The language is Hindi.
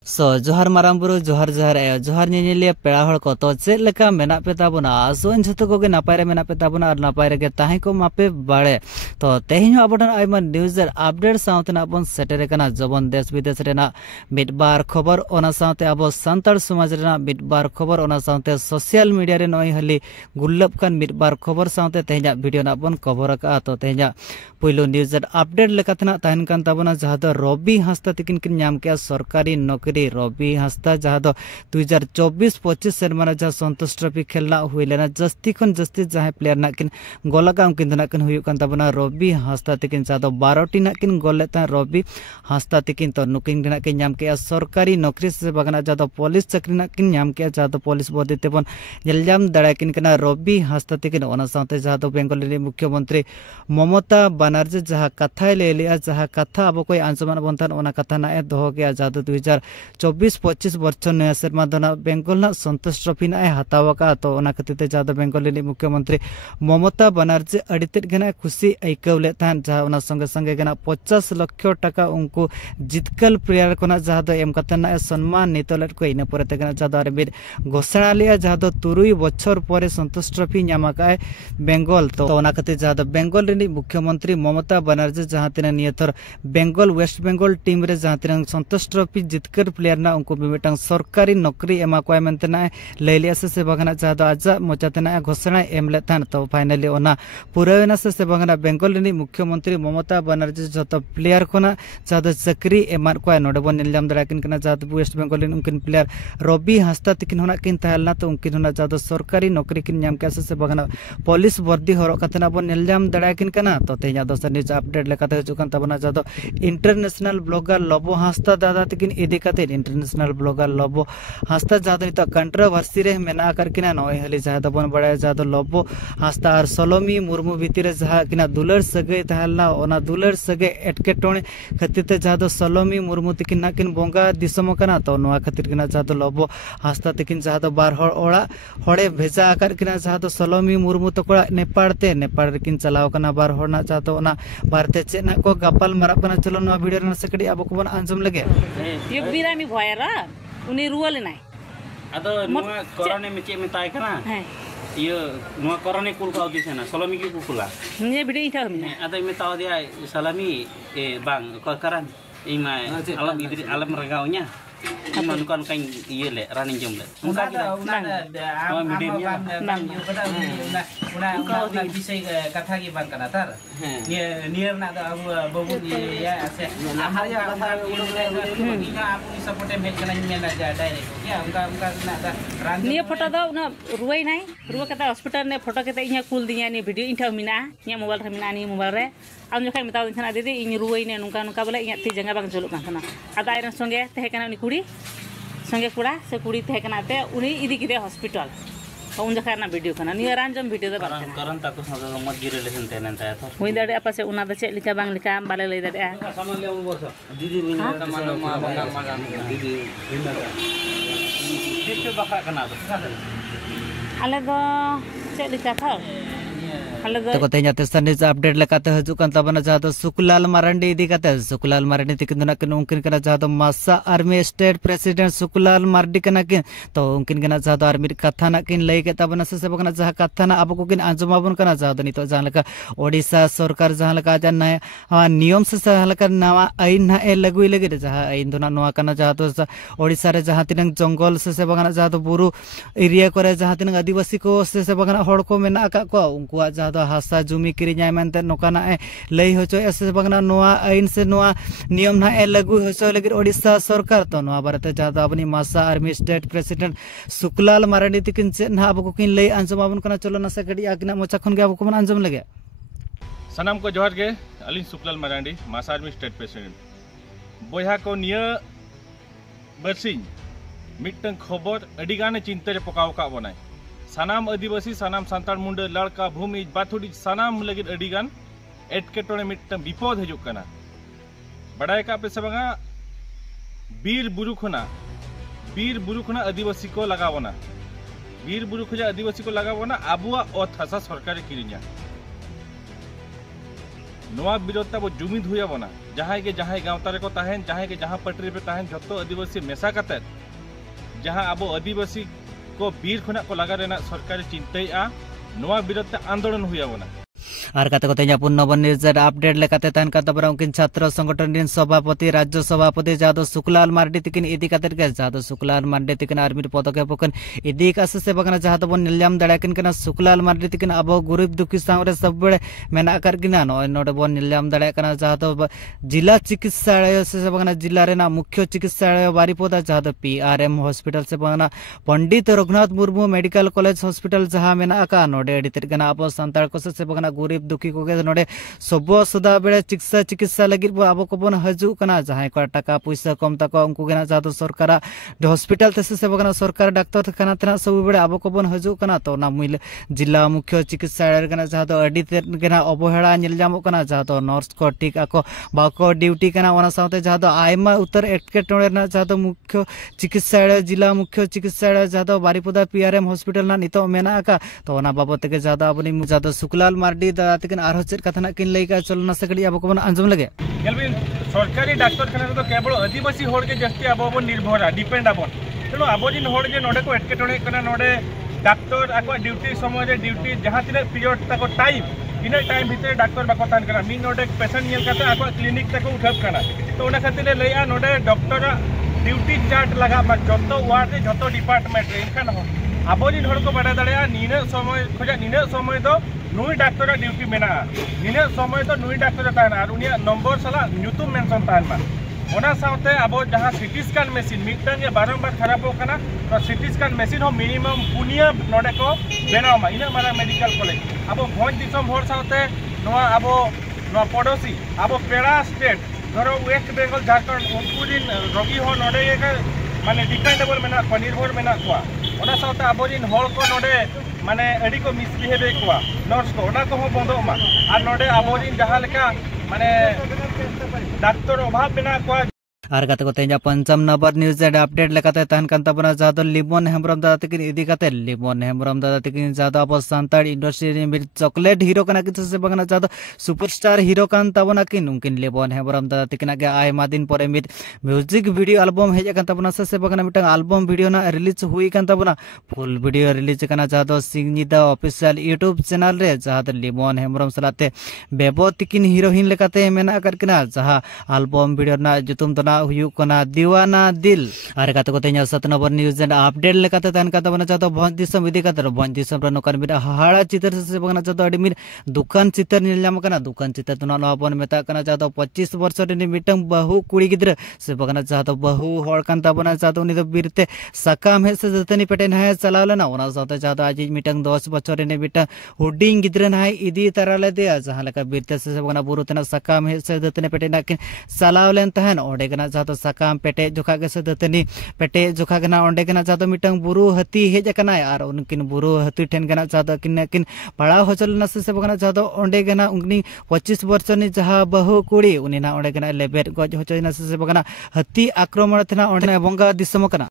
जोहार मारांबुरु जोहार जोहार जोहार निनिलिया पेड़ा हड़ को तो चेक लेका मेना पे ताबुना आसोन झतो कोगे नापाय रे मेना पे ताबुना और नापाय रे ताहे को मापे बाड़े तो तेहिन आबोडन आइमा न्यूज अपडेट साउथ ना बन सेटेरे कना जबन देश विदेश रेना मिडबार खबर ओना साउते आबो सांतार समाज रेना मिडबार खबर ओना साउते सोशल मीडिया रे नय हली गुल्लब कान मिडबार खबर साउते तेहिना वीडियो ना बन कवर का तो तेहिना पहिलो न्यूज अपडेट लेकातना ताहन कान ताबुना जहा दो रवि हांसदा तिकिन किन नाम के सरकारी नौकरी रवि हांसदा जहाँ 2024-25 सेरमाना जहाँ संतोष ट्रॉफी खेलना हुई लेना जस्ती खन जस्ती जहाँ प्लेयर नाकिन गोलका उनकिन नाकिन हुई कान तबना रवि हांसदा तिकिन जहाँ 12टी नाकिन गोल लेता रवि हांसदा तिकिन तो नुकिन नाकिन नाम के सरकारी नौकरी से बगना जहाँ पुलिस चाकरी नाकिन नाम के जहाँ पुलिस बदी तेबन जलजाम दड़ाकिन कना रवि हांसदा तिकिन ओना साथे जहाँ बेंगल मुख्यमंत्री ममता बनर्जी जहाँ कथा ले लिया जहाँ कथा अब कोई आंसमान बनथान ओना कथा ना दोहो गया जहाँ 2024-25 वर्षों नया सेरमा दोना बेंगल ना संतोष ट्रॉफी ना हतावका तो ओना खतिते जहाँ बेंगल मुख्यमंत्री ममता बनर्जी अड़ितेट गना खुशी आइकवले थान जहाँ ओना संगे संगे गना 50 लाख टाका उनको जितकल प्लेयर कोना जहाँ दो एम कते ना सम्मान नितलेट को इन परे गना जहाँ दो मिड घोषणा लिया जहाँ दो 3 बछर परे संतोष ट्रॉफी नामका बेंगल तो ओना खति जहाँ दो बेंगल मुख्यमंत्री ममता बनर्जी जहाँ तिना नियथर बेंगल वेस्ट बेंगल टीम रे जहाँ तिना संतोष ट्रॉफी जितकर प्लेयर ना उनको मिमिटांग सरकारी नौकरी एमा को मेंतना लैलिया से बगना जहाँ दो आज मोचातना घोषणा एमले थान तो फाइनली ओना पुरावेना से बगना बेंगल मुख्यमंत्री ममता बनर्जी जत प्लेयर कोना जहाँ दो चाकरी एमान को नोडे बन निलजाम दराकिन कना जहाँ वेस्ट बेंगल उनकिन प्लेयर रवि हांसदा तिकिन होना किन तहलना तो उनकिन होना जहाँ सरकारी नौकरी किन नाम के से बगना पुलिस वर्दी हरो कतना बन निलजाम दराकिन कना तो तेजा दोसर न्यूज अपडेट लेकाते हजुकन तबना जहाँ इंटरनेशनल ब्लॉगर लबो हांसदा दादा तिकिन इदी काते इंटरनेशनल ब्लॉगर लबो हांसदा जहाँ नित कंट्रोवर्सी रे मेना करकिना नय हली जहाँ बन बड़ा जहाँ लबो हांसदा और सलोमी मुर्मू भितर जहाँ किना दुलर सगे तहलना ओना दुलर सगे एटकेटोणे खातिर जहाँ सलोमी मुर्मू तिकिन नाकिन बोंगा दिसम कना तो नोआ खातिर किना जहाँ लबो हांसदा तिकिन जहाँ बार ओड़ा हड़े भेजा आकर किना जहाँ सलोमी मुर्मू तकोड़ा नेपाल किन चलाव कना बार होना जहाँ ओना बारते चेना को गपाल माराब कना चलो नोआ वीडियो रे सकड़ी अब को बन आंजम लगे ये बिरामी भयरा उनी रुवल नाय अदो नुआ कोरोना में चे मेताय कना ये नुआ कोरोना कुल का उदिस ना सलामी की कुला ये वीडियो इटा हमने अदो मेताव दिया सलामी bang kokaran ima alam idri alam regaunya Cuman kan iya le running jom le. Muka kita una bisa kata ki bang kanatar. Nier na da babu ni ya ase. Ahar ya kata ina aku ni support em kana nyena ja direct. Ya unka na da run. Nier foto da una ruai nai. Ruwa kata hospital ne foto kata inya cool dinya ni video inta mina. Nya mobile re mina ni mobile re. Am jokai metaw kana didi ini ruai ne nungka nungka bola inya ti janga bang joluk kana. Ada iron songe teh kana ni kuri. संगे कुड़ा से कुड़ी थे कनाते उन्हीं इदी किदे हॉस्पिटल तो उन जगह ना वीडियो कना नियर आंजम वीडियो दे बात करन ताको सदा मत गिरे लेसन तेनन ता था होई दाडे आपा से उना द चेक लिका बांग लिका बाले ले दाडे सामान ले उन वर्ष दीदी बिना सामान मा बंगाल मा दीदी बिना किसके बखा कना आले दो चेक लिका था तो तेजा तेसर न्यूज अपडेट लेकाते हजुकन तबना जहाँ सुकुलाल मारांडी इदी काते सुकुलाल मारांडी तिकिन किन उनकिन कना जहाँ मासा आर्मी स्टेट प्रेसिडेंट सुकुलाल मार्डी कना किन तो उनकिन कना जहाँ आर्मी कथा ना किन लई के तबना से बकना जहाँ कथा ना अब को किन आंजमाबन कना जहाँ नितो जहाँ लका ओडिशा सरकार जहाँ लका जा नया नियम से जहाँ लका नवा आईन ना ए लगुई लगे जहाँ आईन दोना नवा कना जहाँ तो ओडिशा रे जहाँ तिनंग जंगल से बकना जहाँ बुरु एरिया करे जहाँ तिनंग आदिवासी को से बकना हड़ को मेना का को उनको जहाँ हासा जुमी किरिया मेनते नोकाना लई होचो ऐसे बगना नोआ आईन से नोआ नियम ना लागू होचो लगे ओडिशा सरकार तो नोआ बारते जहाँ अपनी मासा आर्मी स्टेट प्रेसिडेंट सुकुलाल मारांडी तिकिन से ना अब को किन लई आंजम आबन कना चलो नसा गडी आगना मोचा खन के अब को आंजम लगे सनाम को जोहार के अलिन सुकुलाल मारांडी मासा आर्मी स्टेट प्रेसिडेंट बोया को निया बरसिंग मिटन खबर अडिगाने चिंता रे पकाव का बनाय सानाम आदिवासी सानाम सांतार मुंडा लड़का भूमि बाथुड़ी सानाम लगे अडिगान एटकेटोने मिटन विपद हजुकना बड़ाय का पे सबंगा बीर बुरु खुना आदिवासी को लगावना बीर बुरु खुजा आदिवासी को लगावना आबुआ ओथ हसा सरकारी किरिया नोआ विरोध अब जुमिद हुई बना जहां के जहां गाँवता को तहन जहां के जहां पटरी पे तहन जो आदिवासी मेसा करते जहां अब आदिवासी को बीर खुना को लगा रेना सरकार चिंता नोआ विरोध आंदोलन हुई बना और कते पुनः न्यूज अपडेट लेकाते तहन का तबरा उनकिन छात्र संगठन दिन सभापति राज्य सभापति जादो सुकलाल मार्डी तिकिन इदी कातेर के जादो सुकलाल मार्डी तिकिन आर्मी पदक्षेप कन इदी कासे से बगना जहां तबन निलयाम दड़ाकिन कना सुकलाल मार्डी तिकिन अब गरीब दुखी सावरे सब बड़े मेना कर गिना नो नोडे बन निलयाम दड़ा कना जहां तो जिला चिकित्सालय से बगना जिला रेना मुख्य चिकित्सालय बारीपोदा जहां तो पीआरएम हॉस्पिटल से बगना Pandit Raghunath Murmu medical college hospital जहां मेना का नोडे एडी तिरगना अब संताल को से बगना गरीब दुखी को नोडे सब सदा बेड़े चिकित्सा लगे अब को बन हजू कना जहां को टाका पैसा कम तक उनको गेना जहां तो सरकार हॉस्पिटल ते से बगना सरकार डाक्टर खाना तना सब बेड़े अब को बन हजू कना तो ना मुइल जिला मुख्य चिकित्सालय कना जहां तो अडी गेना अवहेड़ा नेल जामो कना जहां तो नर्स को ठीक आको बाको ड्यूटी कना ओना साथे जहां तो आयमा उत्तर एटकेटोड़े ना जहां तो मुख्य चिकित्सालय जिला मुख्य चिकित्सालय जहां तो बारीपुदा पीआरएम हॉस्पिटल ना नितो मेना का तो ओना बाबत के जहां अपनी जहां तो सुकलाल मार्डी तिकिन आरो चेद कथा ना किन लैका चलना सकड़ी अब को आंजम लगे गेलबिन सरकारी डाक्टर खाना तो केवल आदिवासी होड़ के जस्ती अब निर्भर डिपेंड आबन तेणु अब जिन होड़ जे नोडे को एटकेटोड़े कना नोडे डाक्टर आको ड्यूटी समय ड्यूटी जहां तिना पीरियड तक टाइम इन टाइम भीतर डाक्टर बाको तान कना मिन नोडे पेशेंट नेल काते आको क्लिनिक तक उठब कना तो ओना खातिर लैया नोडे डॉक्टर ड्यूटी चार्ट लगा मा जतो वार्ड रे जतो डिपार्टमेंट रे इनखान हो अब जिन होड़ को बड़ा दड़या नीने समय खोजा नीने समय तो नुई डाक्टर ड्यूटी मेना नीने समय तो नुई डाक्टर ताना और उनिया नंबर सला न्यूतुम मेंशन ताना ओना साथे अब जहां सीटी स्कैन मशीन मिटन ये बारंबार खराब हो कना तो सीटी स्कैन मशीन हो मिनिमम पुनिया नोडे को बेनामा इन मारा मेडिकल कॉलेज अब भोज दिसम होड़ साथे नोआ अब नोआ पड़ोसी अब पेड़ा स्टेट धरो वेस्ट बेंगल झारखंड उनको दिन रोगी हो नोडे माने डिपेंडेबल मेना को निर्भर मेना को ओना साथे अब दिन होड़ को नोडे माने अड़ी को मिसबिहेव को नर्स को ओना को बंदो मा और नोडे अब दिन जहां लेका माने डाक्टर अभाव मेना को और कते को तेजा पंचम नंबर न्यूज अपडेट लेकाते तहन कान तबना जहां तो लिमन हेमब्रम दादा तकिन इदी काते लिमन हेमब्रम दादा तकिन जहां तो अब संताड़ इंडस्ट्री में चॉकलेट हीरो कना किन से बगना जहां तो सुपरस्टार हीरो कान तबना किन उनकिन लिमन हेमब्रम दादा तकिन के आयमा दिन परे मिद म्यूजिक वीडियो एल्बम हेज कान तबना से बगना मिटन एल्बम वीडियो ना रिलीज हुई कान तबना फुल वीडियो रिलीज कना जहां तो सिंगनिदा ऑफिशियल यूट्यूब चैनल रे जहां तो लिमन हेमब्रम सलाते बेबो तकिन हीरोइन लेकाते मेना करकना जहां एल्बम वीडियो ना जुतुम तना हुयुकना दीवाना दिल और कते को तेजा 7 नंबर न्यूज अपडेट लेकाते तहन का तबना चाहतो भोज दिसम इदी काते भोज दिसम रे नोकर मिरा हाड़ा चित्र से बगना चाहतो अडी मिर दुकान चित्र निलयाम कना दुकान चित्र तना नबन मेता कना चाहतो 25 वर्ष रे मिटंग बहु कुड़ी गिद्र से बगना चाहतो बहु होड़ कान तबना चाहतो उनी तो बिरते सकाम हे से जतनी पेटेन है चलावलेना ओना साथे चाहतो आज मिटंग 10 बछर रे मिटंग हुडिंग गिद्र नाय इदी तरले दे जहां लेका बिरते से बगना बुरु तना सकाम हे से जतनी पेटेन किन चलावलेन तहन ओडे कना चाहतो सकाम पेटे जोखा के से दतनी पेटे जोखा गना ओंडे गना चाहतो मिटंग बुरु हती हेज कना और उनकिन बुरु हती ठेन गना चाहतो किन पड़ा होचल से बगना चाहतो ओंडे गना उननी 25 वर्ष नि जहां बहु कुड़ी उनी ना ओंडे गना लेबेर गज होचना से बगना हती आक्रमण थना ओंडे बंगा दिसम कना।